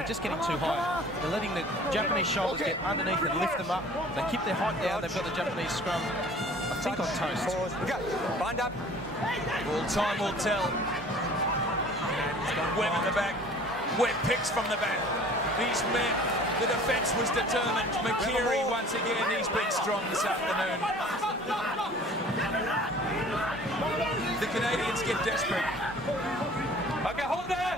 they're just getting too high. They're letting the Japanese shoulders get underneath and lift them up. They keep their height down. They've got the Japanese scrum, I think, on toast. Bind up. All time will tell. Webb in the back. Webb picks from the back. He's met. The defence was determined. McKeary once again. He's been strong this afternoon. The Canadians get desperate. Okay, hold there.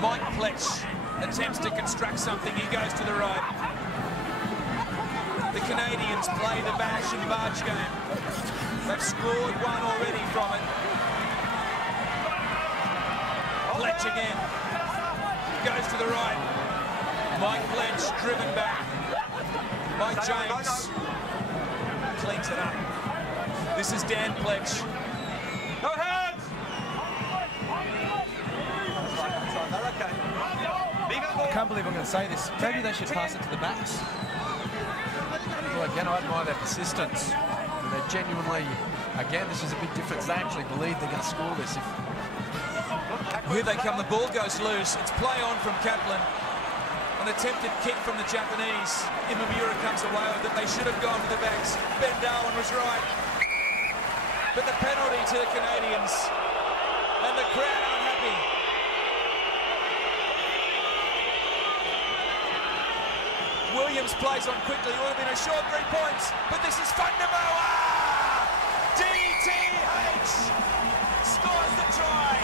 Mike Pletch attempts to construct something. He goes to the right. The Canadians play the bash and barge game. They've scored one already from it. Pletch again. Goes to the right. Mike Pletch driven back. Mike James cleans it up. This is Dan Pletch. No hands! I can't believe I'm going to say this. Maybe they should pass it to the backs. Well, again, I admire their persistence. And they're genuinely, again, this is a big difference. They actually believe they're going to score this. Here they come, the ball goes loose. It's play on from Kaplan. An attempted kick from the Japanese. Imamura comes away with it. They should have gone to the backs. Ben Darwin was right. But the penalty to the Canadians. And the crowd unhappy. Williams plays on quickly. It would have been a short 3 points. But this is Fundamoa! DTH scores the try.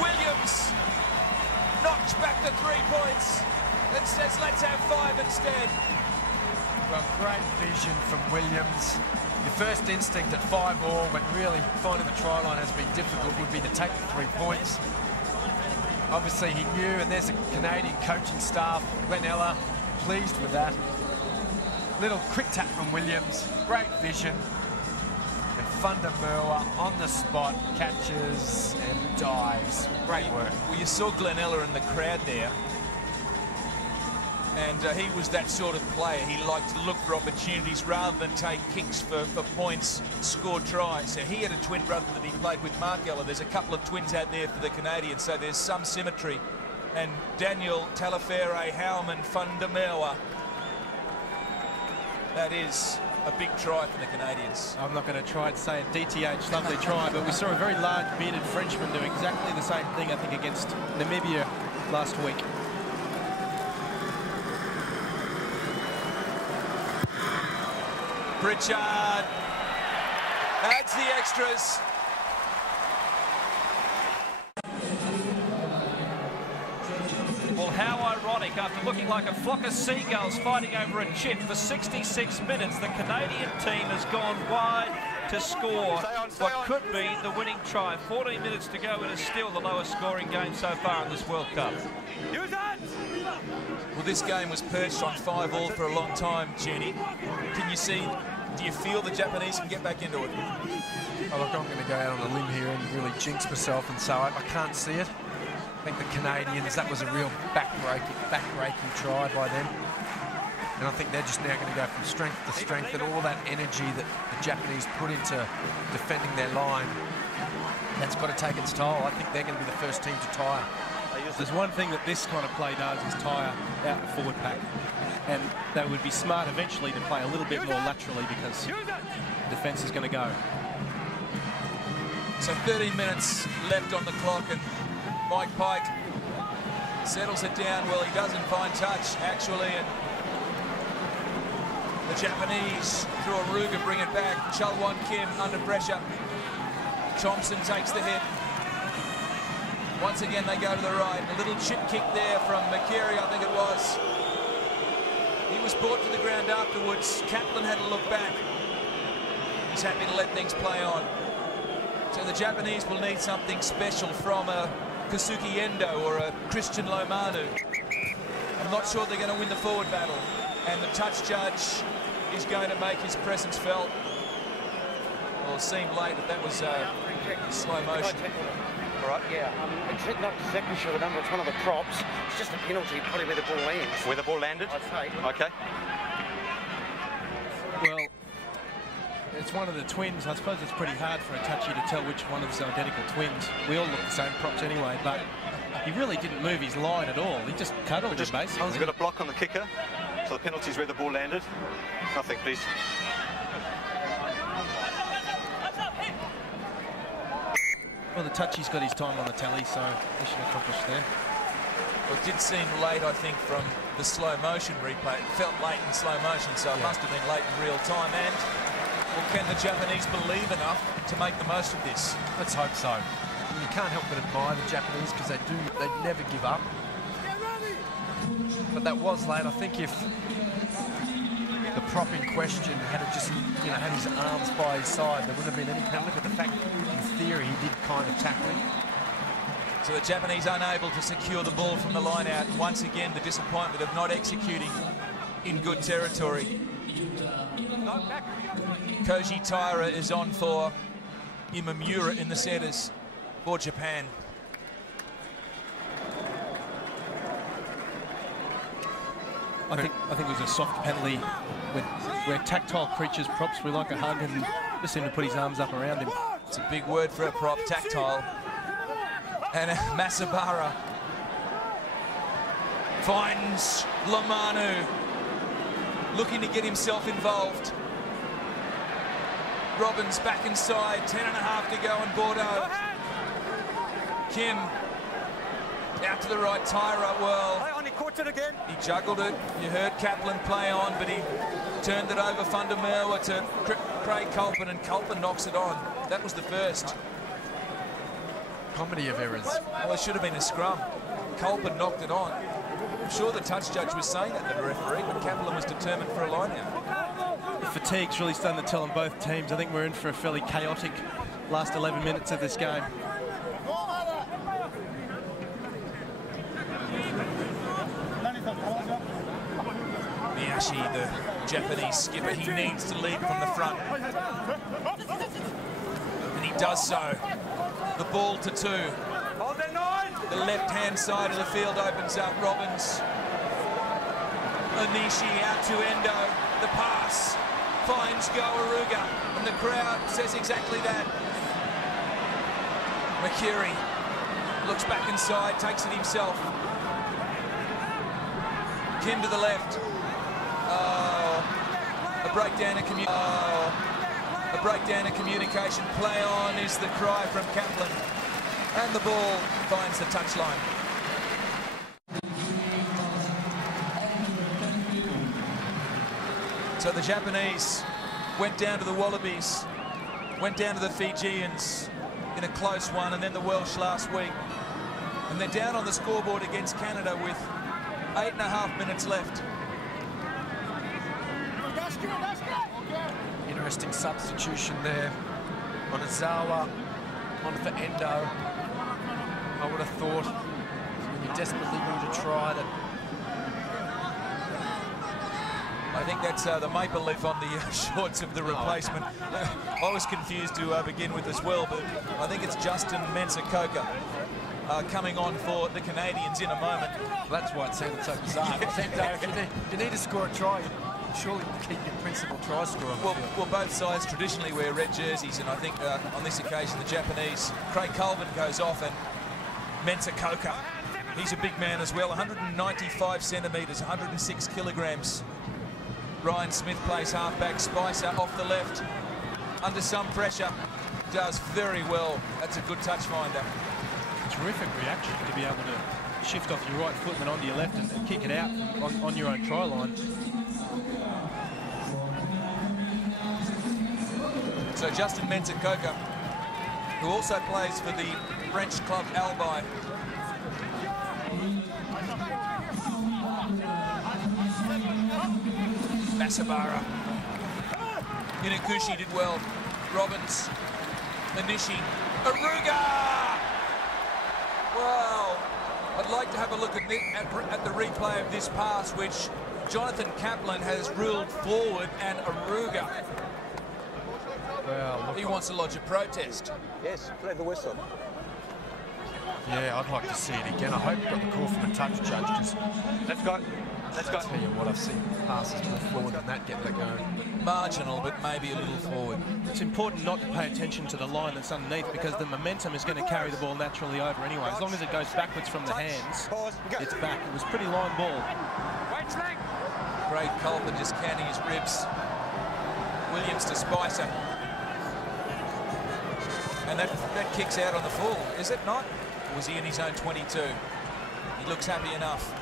Williams knocks back the 3 points and says, let's have 5 instead. Well, great vision from Williams. Your first instinct at 5-all, when really finding the try line has been difficult, would be to take the 3 points. Obviously, he knew, and there's a Canadian coaching staff, Glenn Eller, pleased with that. Little quick tap from Williams, great vision. And Fundamoa on the spot, catches and dives. Great work. Well, you saw Glenn Eller in the crowd there. And he was that sort of player. He liked to look for opportunities rather than take kicks for points, score tries. So he had a twin brother that he played with, Mark Eller. There's a couple of twins out there for the Canadians, so there's some symmetry. And Daniel Talafere, Howman, Fundamoa. That is a big try for the Canadians. I'm not going to try and say it. DTH, lovely try, but we saw a very large bearded Frenchman do exactly the same thing, I think, against Namibia last week. Pritchard adds the extras. Well, how ironic, after looking like a flock of seagulls fighting over a chip for 66 minutes, the Canadian team has gone wide to score what could be the winning try. 14 minutes to go, it is still the lowest scoring game so far in this World Cup. Well, this game was perched on 5-all for a long time, Jenny. Can you see, do you feel the Japanese can get back into it? Oh, look, I'm going to go out on a limb here and really jinx myself and say I can't see it. I think the Canadians, that was a real back-breaking try by them. And I think they're just now going to go from strength to strength, and all that energy that the Japanese put into defending their line, that's got to take its toll. I think they're going to be the first team to tire. There's one thing that this kind of play does is tire out the forward pack. And they would be smart eventually to play a little bit more laterally because defence is going to go. So 13 minutes left on the clock, and Mike Pike settles it down. Well, he doesn't find touch, actually, and the Japanese, through Aruga, bring it back. Chalwon Kim under pressure. Thompson takes the hit. Once again, they go to the right. A little chip kick there from McKeary, I think it was. He was brought to the ground afterwards. Kaplan had a look back. He's happy to let things play on. So the Japanese will need something special from a Kasuki Endo or a Christian Lomanu. I'm not sure they're going to win the forward battle. And the touch judge is going to make his presence felt. Well, it seemed late that that was slow motion. All right, yeah. I'm not exactly sure the number. It's one of the props. It's just a penalty, probably where the ball lands. Where the ball landed? I'd say. Okay. Well, it's one of the twins. I suppose it's pretty hard for a touchy to tell which one of the identical twins. We all look the same props anyway, but he really didn't move his line at all. He just cuddled it, basically. He's got a block on the kicker, so the penalty's where the ball landed. Nothing, please. Well, the touchy's got his time on the tally, so mission accomplished there. Well, it did seem late, I think, from the slow motion replay. It felt late in slow motion, so it must have been late in real time. And, well, can the Japanese believe enough to make the most of this? Let's hope so. You can't help but admire the Japanese because they never give up. But that was late. I think if the prop in question had just, had his arms by his side, there wouldn't have been any penalty. But the fact, in theory, he did kind of tackle him. So the Japanese unable to secure the ball from the line out. Once again, the disappointment of not executing in good territory. Koji Taira is on for Imamura in the setters for Japan. I think it was a soft penalty. We're tactile creatures, props. We like a hug, and just seem to put his arms up around him. It's a big word for a prop, tactile. And Masabara finds Lamanu, looking to get himself involved. Robbins back inside, 10.5 to go in Bordeaux. Kim out to the right, Tyra, well, He caught it again. he juggled it. You heard Kaplan play on, but he turned it over Fundermerwa to Craig Culpin, and Culpin knocks it on. That was the first. Comedy of errors. Well, it should have been a scrum. Culpin knocked it on. I'm sure the touch judge was saying that to the referee, but Kaplan was determined for a line-out. Fatigue's really starting to tell on both teams. I think we're in for a fairly chaotic last 11 minutes of this game. Miyashi, the Japanese skipper, he needs to lead from the front. And he does so. The ball to 2. The left-hand side of the field opens up. Robbins. Onishi out to Endo. The pass finds Goaruga. And the crowd says exactly that. Makiri looks back inside, takes it himself. Kim to the left. Oh, a breakdown in communication. Play on is the cry from Kaplan. And the ball finds the touchline. So the Japanese went down to the Wallabies, went down to the Fijians in a close one, and then the Welsh last week. And they're down on the scoreboard against Canada with 8.5 minutes left. Interesting substitution there on Azawa, on for Endo. I would have thought when you desperately need to try that. I think that's the maple leaf on the shorts of the replacement. I was confused to begin with as well, but I think it's Justin Mensah-Coker coming on for the Canadians in a moment. Well, that's why it sounded so bizarre. If you need to score a try, surely you keep your principal try scorer. Well, both sides traditionally wear red jerseys, and I think on this occasion the Japanese, Craig Colvin goes off, and Mensah-Coker, he's a big man as well, 195 centimetres, 106 kilograms. Ryan Smith plays halfback. Spicer off the left, under some pressure, does very well. That's a good touch finder. Terrific reaction to be able to shift off your right foot and then onto your left and kick it out on your own try line. So Justin Mensah-Coker, who also plays for the French club Albi. Masabara. Inakushi did well. Robbins. Anishi. Aruga! Well, I'd like to have a look at the replay of this pass, which Jonathan Kaplan has ruled forward, and Aruga. Well, he wants to lodge a protest. Yes, play the whistle. Yeah, I'd like to see it again. I hope you got the call from the touch judge. Let's go. Let's go. I'll tell you what, I've seen passes more forward than that get let go. Marginal, but maybe a little forward. It's important not to pay attention to the line that's underneath because the momentum is going to carry the ball naturally over anyway. As long as it goes backwards from the hands, it's back. It was pretty line ball. Great Colbert just counting his ribs. Williams to Spicer. And that kicks out on the full, is it not? Or was he in his own 22? He looks happy enough.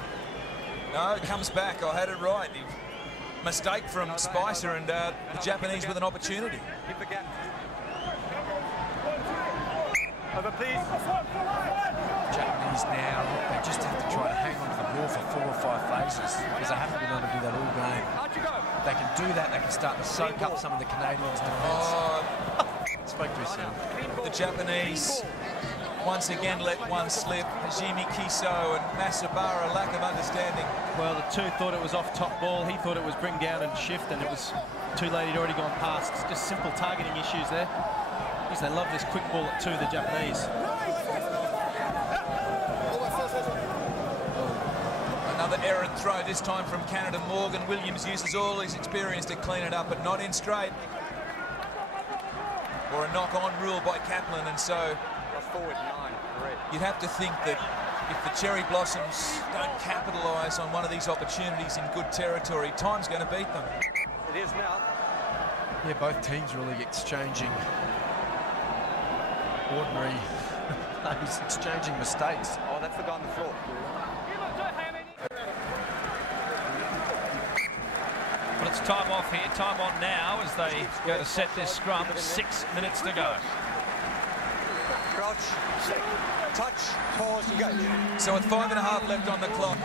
No, it comes back. I had it right. Mistake from Spicer, and the Japanese with an opportunity. Keep the gap. Over, please. Japanese now, they just have to try to hang on to the ball for 4 or 5 phases because they haven't been able to do that all game. They can do that, they can start to soak up some of the Canadians' defence. Spoke to himself. The Japanese once again let one slip. Hajime Kiso and Masabara, lack of understanding. Well, the two thought it was off top ball. He thought it was bring down and shift, and it was too late. He'd already gone past. It's just simple targeting issues there. Because they love this quick ball at 2, the Japanese. Another errant throw, this time from Canada. Morgan Williams uses all his experience to clean it up, but not in straight. Or a knock-on rule by Kaplan, and so Forward 9, correct. you'd have to think that if the Cherry Blossoms don't capitalise on one of these opportunities in good territory, time's going to beat them. It is now. Yeah, both teams really exchanging ordinary, exchanging mistakes. Oh, that's the guy on the floor. Well, it's time off here. Time on now as they go to set this scrum. 6 minutes to go. Crouch, touch, pause, engage. So with 5.5 left on the clock,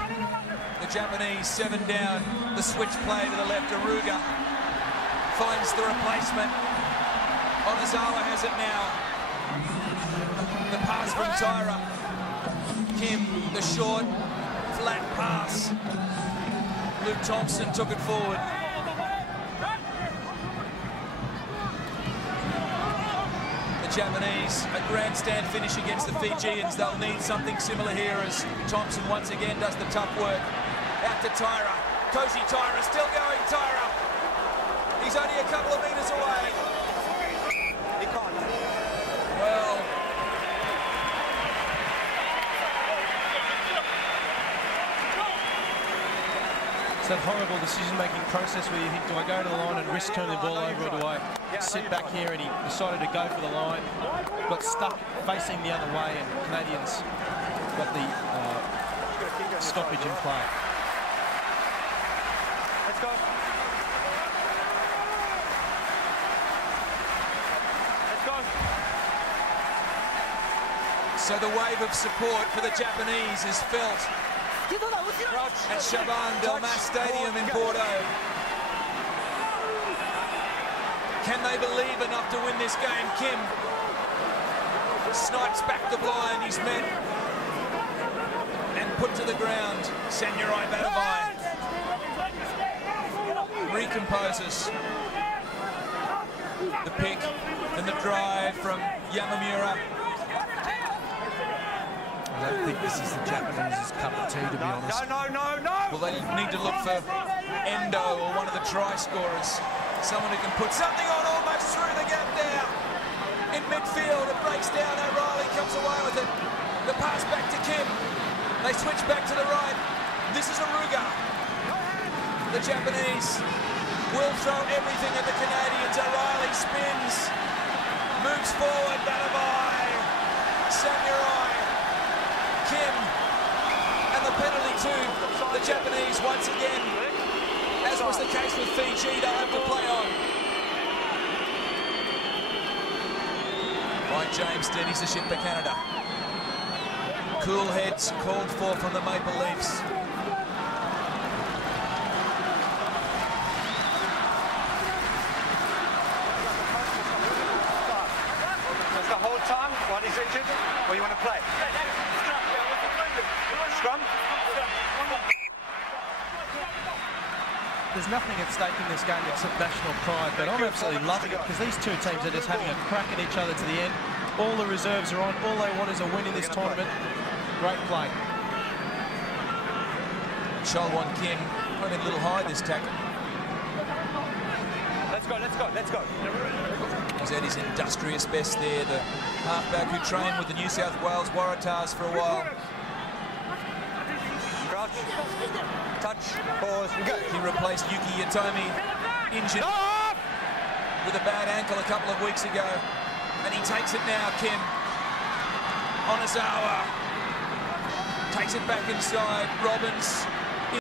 the Japanese 7 down, the switch play to the left. Aruga finds the replacement. Onizawa has it now. The pass from Tyra. Kim, the short, flat pass. Luke Thompson took it forward. Japanese, a grandstand finish against the Fijians. They'll need something similar here as Thompson once again does the tough work. Out to Tyra. Koshi Tyra still going. Tyra. He's only a couple of metres away. He can't. Well, It's that horrible decision-making process where you think, do I go to the line and risk turning the ball over, or do I sit back here? And he decided to go for the line, got stuck facing the other way, and Canadians got the stoppage in play. Let's go. Let's go. so the wave of support for the Japanese is felt at Chaban Delmas Stadium in Bordeaux. Can they believe enough to win this game? Kim snipes back the blind, he's met and put to the ground. Samurai Badavai recomposes. The pick and the drive from Yamamura. I don't think this is the Japanese' cup of tea, to be honest. No. Well, they need to look for Endo or one of the try scorers. Someone who can put something on almost through the gap there. In midfield, it breaks down. O'Reilly comes away with it. The pass back to Kim. They switch back to the right. This is Aruga. The Japanese will throw everything at the Canadians. O'Reilly spins, moves forward. Badavai, Samurai, Kim, and the penalty to the Japanese once again. As was the case with Fiji, they'll have to play on. Right, James steadies the ship for Canada. Cool heads called for from the Maple Leafs. That's the whole time. One is injured. Or you want to play? Scrum? There's nothing at stake in this game except national pride, but I'm absolutely loving it because these two teams are just having a crack at each other to the end. All the reserves are on. All they want is a win in this tournament. Great play. Chalwon Kim went a little high this tackle. Let's go, let's go, let's go. He's at his industrious best there, the halfback who trained with the New South Wales Waratahs for a while. Crouch, touch, pause, go. He replaced Yuki Yatomi, injured with a bad ankle a couple of weeks ago. And he takes it now, Kim. Onozawa takes it back inside. Robbins